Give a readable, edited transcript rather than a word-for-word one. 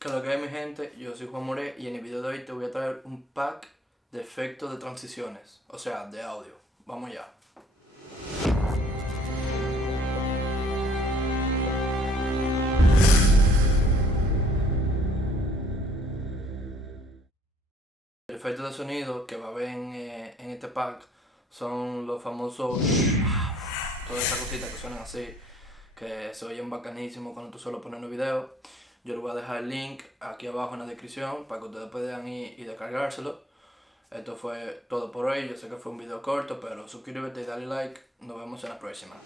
Que lo que es mi gente, yo soy Juan More y en el video de hoy te voy a traer un pack de efectos de transiciones, o sea, de audio. Vamos ya. El efecto de sonido que va a ver en este pack son los famosos todas esas cositas que suenan así, que se oyen bacanísimo cuando tú solo pones un video. Yo les voy a dejar el link aquí abajo en la descripción para que ustedes puedan ir y descargárselo. Esto fue todo por hoy. Yo sé que fue un video corto, pero suscríbete y dale like. Nos vemos en la próxima.